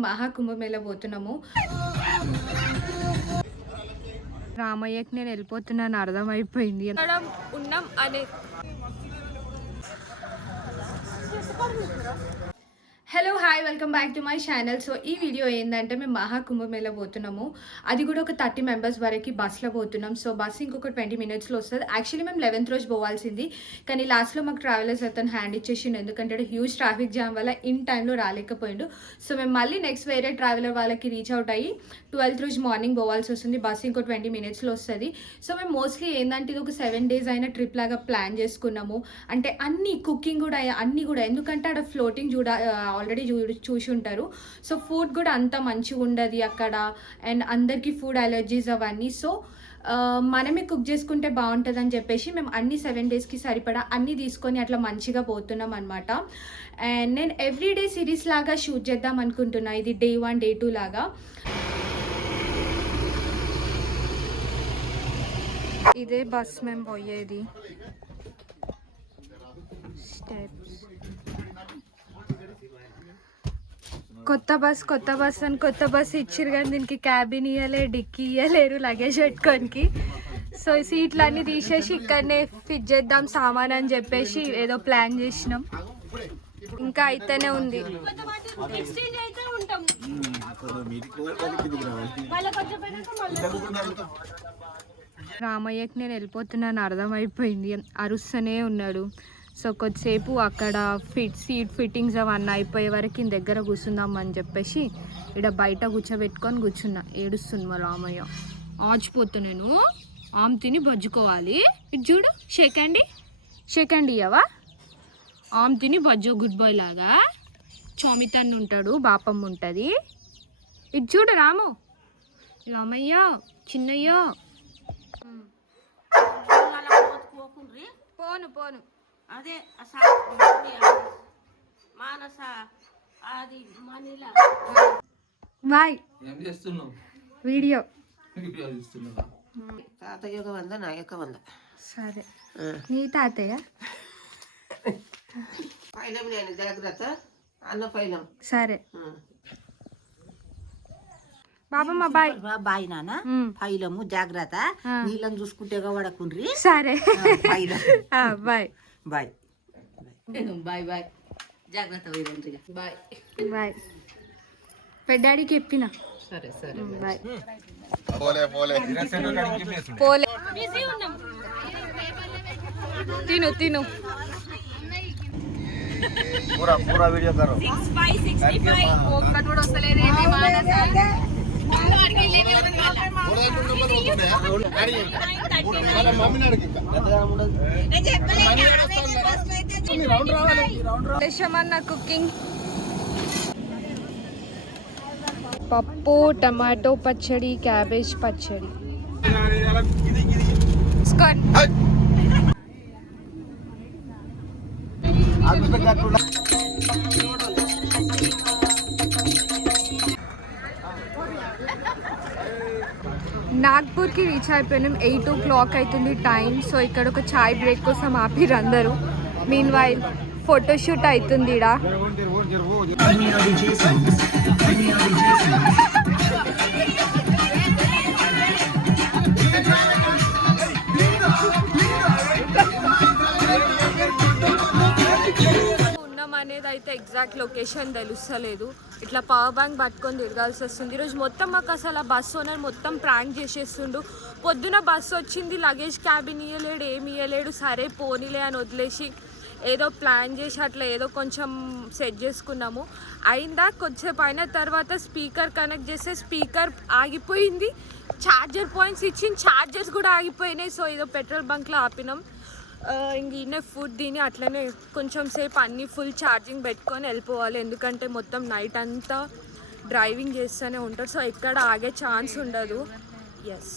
మేము మహాకుంభమేళ పోతున్నాము. రామయ్యకి నేను వెళ్ళిపోతున్నాను అర్థమైపోయింది. ఉన్నాం అనే hello hi welcome back to my channel. So ఈ వీడియో ఏంటంటే మేము మహాకుంభమేళ పోతున్నాము. అది కూడా ఒక 30 మెంబర్స్ వరకు బస్సులో పోతున్నాం. సో బస్ ఇంకొక 20 minutesలో వస్తుంది. యాక్చువల్లీ మేము 11th రోజు పోవాల్సింది, కానీ లాస్ట్లో మాకు ట్రావెలర్స్ అతను హ్యాండ్ ఇచ్చేసిండు, ఎందుకంటే హ్యూజ్ ట్రాఫిక్ జామ్ వల్ల ఇన్ టైంలో రాలేకపోయిండు. సో మేము మళ్ళీ నెక్స్ట్ వేరే ట్రావెలర్ వాళ్ళకి రీచ్ అవుట్ అయ్యి 12th రోజు మార్నింగ్ పోవాల్సి వస్తుంది. బస్ ఇంకో 20 minutesలో వస్తుంది. సో మేము మోస్ట్లీ ఏంటంటే ఇది ఒక 7 days అయిన ట్రిప్ లాగా ప్లాన్ చేసుకున్నాము. అంటే అన్ని కుకింగ్ కూడా అన్నీ కూడా, ఎందుకంటే అక్కడ ఫ్లోటింగ్ ఆల్రెడీ చూసి ఉంటారు. సో ఫుడ్ కూడా అంత మంచిగా ఉండదు అక్కడ, అండ్ అందరికీ ఫుడ్ అలర్జీస్ అవన్నీ. సో మనమే కుక్ చేసుకుంటే బాగుంటుంది అని చెప్పేసి మేము అన్ని 7 daysకి సరిపడా అన్నీ తీసుకొని అట్లా మంచిగా పోతున్నాం అనమాట. అండ్ నేను ఎవ్రీడే సిరీస్ లాగా షూట్ చేద్దాం అనుకుంటున్నా. ఇది Day 1 Day 2 లాగా. ఇదే బస్ మేము పోయేది. స్టెప్స్ కొత్త బస్ అని కొత్త బస్ ఇచ్చారు, కానీ దీనికి క్యాబిన్ ఇవ్వలే, డిక్కీ ఇవ్వలేరు లగేజ్ పెట్టుకోనికి. సో సీట్లు అన్నీ తీసేసి ఇక్కడనే ఫిట్ చేద్దాం సామాన్ అని చెప్పేసి ఏదో ప్లాన్ చేసినాం. ఇంకా అయితేనే ఉంది. రామయ్యకి నేను వెళ్ళిపోతున్నాను అర్థమైపోయింది, అరుస్తూనే ఉన్నాడు. సో కొద్దిసేపు అక్కడ సీట్ ఫిట్టింగ్స్ అవన్నీ అయిపోయే వరకు దగ్గర కూర్చుందాం అని చెప్పేసి ఇక్కడ బయట కూర్చున్నా. ఏడుస్తుంది మా రామయ్య. ఆచిపోతా నేను ఆమె తిని బజ్జుకోవాలి. ఇటు చూడు, షేక్ హ్యాండ్ ఇయ్యవా? ఆమె తిని బజ్జు గుడ్ బాయ్ లాగా. చోమితన్ ఉంటాడు, బాపమ్మ ఉంటుంది. ఇటు చూడు రాము, రామయ్య చిన్నయ్య. పోను అదే మానస అది మనీలా బాయ్ వీడియో తాతయ్య 100 నా యొక్క 100. సరే నీ తాతయ్య పైలం నేను జాగ్రత్త అన్న పైలం. సరే బాబమ్మ బాయ్. బాయ్ నాన్న, పైలము జాగ్రత్త, నీళ్ళని చూసుకుంటే పడకుండ్రి. సరే బాయ్ బాయ్ బాయ్ బాయ్ జాగ్రత్త బాయ్ బాయ్. పెద్దాడికి చెప్పిన సరే సరే బాయ్. పోలే తిను पूरा वीडियो करो. 65 ఒక్కటి కూడా వస్తలేదు. కుకింగ్ పప్పు, టమాటో పచ్చడి, క్యాబేజ్ పచ్చడి. నాగ్పూర్కి రీచ్ అయిపోయినాం. 8 o'clock అవుతుంది టైం. సో ఇక్కడ ఒక చాయ్ బ్రేక్ కోసం ఆపిర్రు అందరూ. మీన్ వైల్ ఫోటోషూట్ అవుతుంది ఈడ. అనేది అయితే ఎగ్జాక్ట్ లొకేషన్ తెలుస్తలేదు. ఇట్లా పవర్ బ్యాంక్ పట్టుకొని తిరగాల్సి వస్తుంది. ఈరోజు మొత్తం మాకు అసలు ఆ బస్సు ఓనర్ మొత్తం ప్రాంక్ చేసేస్తుండు. పొద్దున బస్సు వచ్చింది, లగేజ్ క్యాబిన్ ఇవ్వలేడు, ఏమి ఇవ్వలేడు. సరే పోనీలే అని వదిలేసి ఏదో ప్లాన్ చేసి అట్లా ఏదో కొంచెం సెట్ చేసుకున్నాము. అయిందా కొద్దిసేపు అయిన తర్వాత స్పీకర్ కనెక్ట్ చేస్తే స్పీకర్ ఆగిపోయింది. ఛార్జర్ పాయింట్స్ ఇచ్చిన ఛార్జర్స్ కూడా ఆగిపోయినాయి. సో ఏదో పెట్రోల్ బంక్లో ఆపినాం. ఇంక ఈయన ఫుడ్ తిని అట్లనే కొంచెం సేపు అన్నీ ఫుల్ ఛార్జింగ్ పెట్టుకొని వెళ్ళిపోవాలి, ఎందుకంటే మొత్తం నైట్ అంతా డ్రైవింగ్ చేస్తూనే ఉంటారు. సో ఎక్కడ ఆగే ఛాన్స్ ఉండదు. ఎస్.